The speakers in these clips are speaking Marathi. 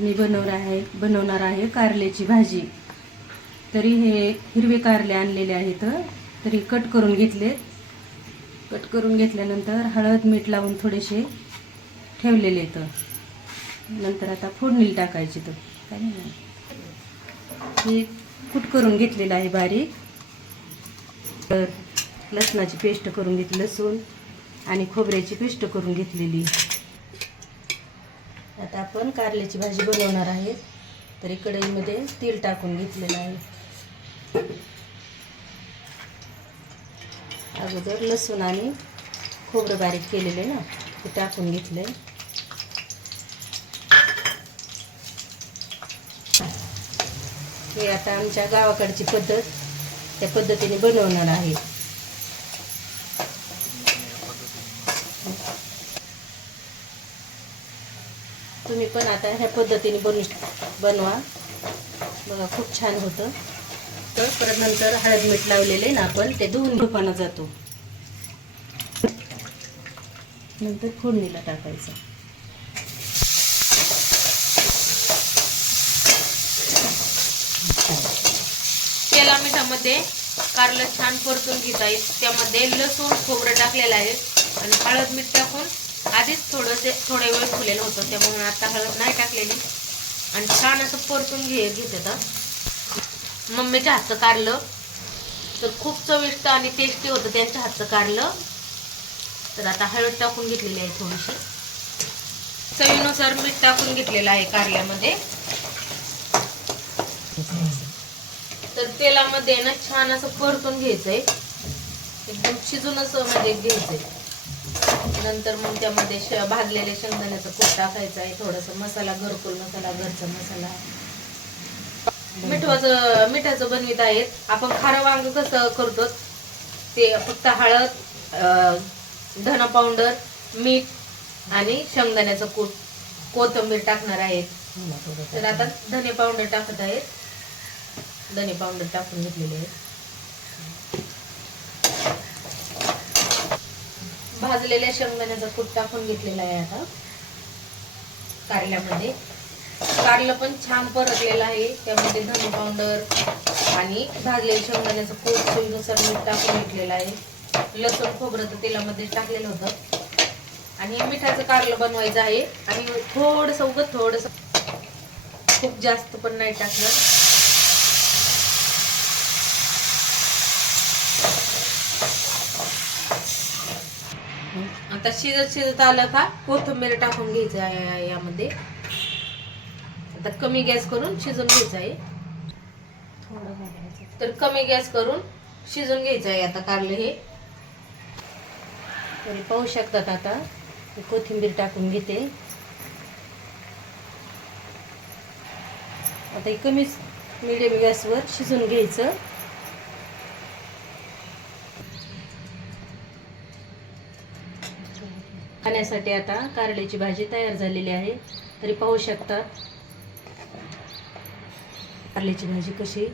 मी बनवणार आहे कारल्याची भाजी. तरी हे हिरवे कारले आणलेले आहेत, तरी कट करून घेतले. कट करून घेतल्यानंतर हळद मीठ लावून थोडेसे ठेवलेले आहेत. नंतर आता फोडणीला टाकायचे. तर काय नाही, हे कूट करून घेतलेलं आहे बारीक. तर लसणाची पेस्ट करून घेतली, लसूण आणि खोबऱ्याची पेस्ट करून घेतलेली. आता आपण कारल्याची भाजी बनवणार आहे. तर कढईमध्ये तेल टाकून घेतलेलं आहे. अगोदर लसूण आणि खोबरं बारीक केलेले ना, ते टाकून घेतले. हे आता आमच्या गावाकडची पद्धत, त्या पद्धतीने बनवणार आहे. तुम्ही पण आता ह्या पद्धतीने बनवा बघा, खूप छान होतं. तर परत नंतर हळद मीठ लावलेले ना आपण, ते धुवून धुपाना जातो. नंतर फोडणीला टाकायचं. तेला मिठामध्ये कारलं छान परतून घेत आहेत. त्यामध्ये लसूण खोबरं टाकलेलं आहे आणि हळद मीठ टाकून आधीच थोडे वेळ फुलेलं होतं, त्यामुळे आता हळद नाही टाकलेली. आणि छान असं परतून घेतात. मम्मीच्या हातचं कारलं तर खूप चविष्ट आणि टेस्टी होतं त्यांच्या हातचं कारलं. तर आता हळद टाकून घेतलेली आहे थोडीशी. चवीनुसार मीठ टाकून घेतलेलं आहे कारल्यामध्ये. तर तेलामध्ये ना छान असं परतून घ्यायचंय, एकदम शिजून असं म्हणजे घ्यायचंय. नंतर मग त्यामध्ये भाजलेले शेंगदाण्याचं कूट टाकायचं आहे, थोडासा मसाला, घरकुल मसाला, घरचा मसाला. मिठाचं बनवित आहेत आपण. खारं वांग कसं करतो ते फक्त हळद, धना पावडर, मीठ आणि शेंगदाण्याचं कूट, कोथिंबीर टाकणार आहेत. तर आता धने पावडर टाकत आहेत. धने पावडर टाकून घेतलेले आहे. भाजलेल्या शेंगदाण्याचा कूट टाकून घेतलेला आहे आता कारल्यामध्ये. कारलं पण छान परतलेलं आहे. त्यामध्ये धने पावडर आणि भाजलेल्या शेंगदाण्याचं कूट, चवीनुसार मीठ टाकून घेतलेलं आहे. लसूण खोबरं तर तेलामध्ये टाकलेलं होतं. आणि मिठाचं कारलं बनवायचं आहे. आणि थोडंसं खूप जास्त पण नाही टाकलं. आता शिजत आलं का कोथिंबीर टाकून घ्यायचं आहे यामध्ये. आता कमी गॅस करून शिजून घ्यायचं आहे. तर कमी गॅस करून शिजून घ्यायचं आहे आता कारलं हे. तरी पाहू शकतात. आता कोथिंबीर टाकून घेते. आता हे कमी मीडियम गॅसवर शिजून घ्यायचं. खाण्यासाठी आता कारल्याची भाजी तयार झालेली आहे. तरी पाहू शकता कारल्याची भाजी कशी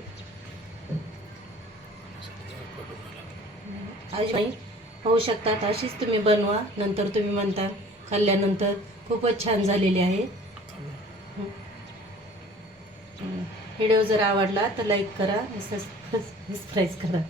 पाहू शकतात. अशीच तुम्ही बनवा. नंतर तुम्ही म्हणता खाल्ल्यानंतर खूपच छान झालेली आहे. व्हिडिओ जर आवडला तर लाईक करा, सबस्क्राईब करा.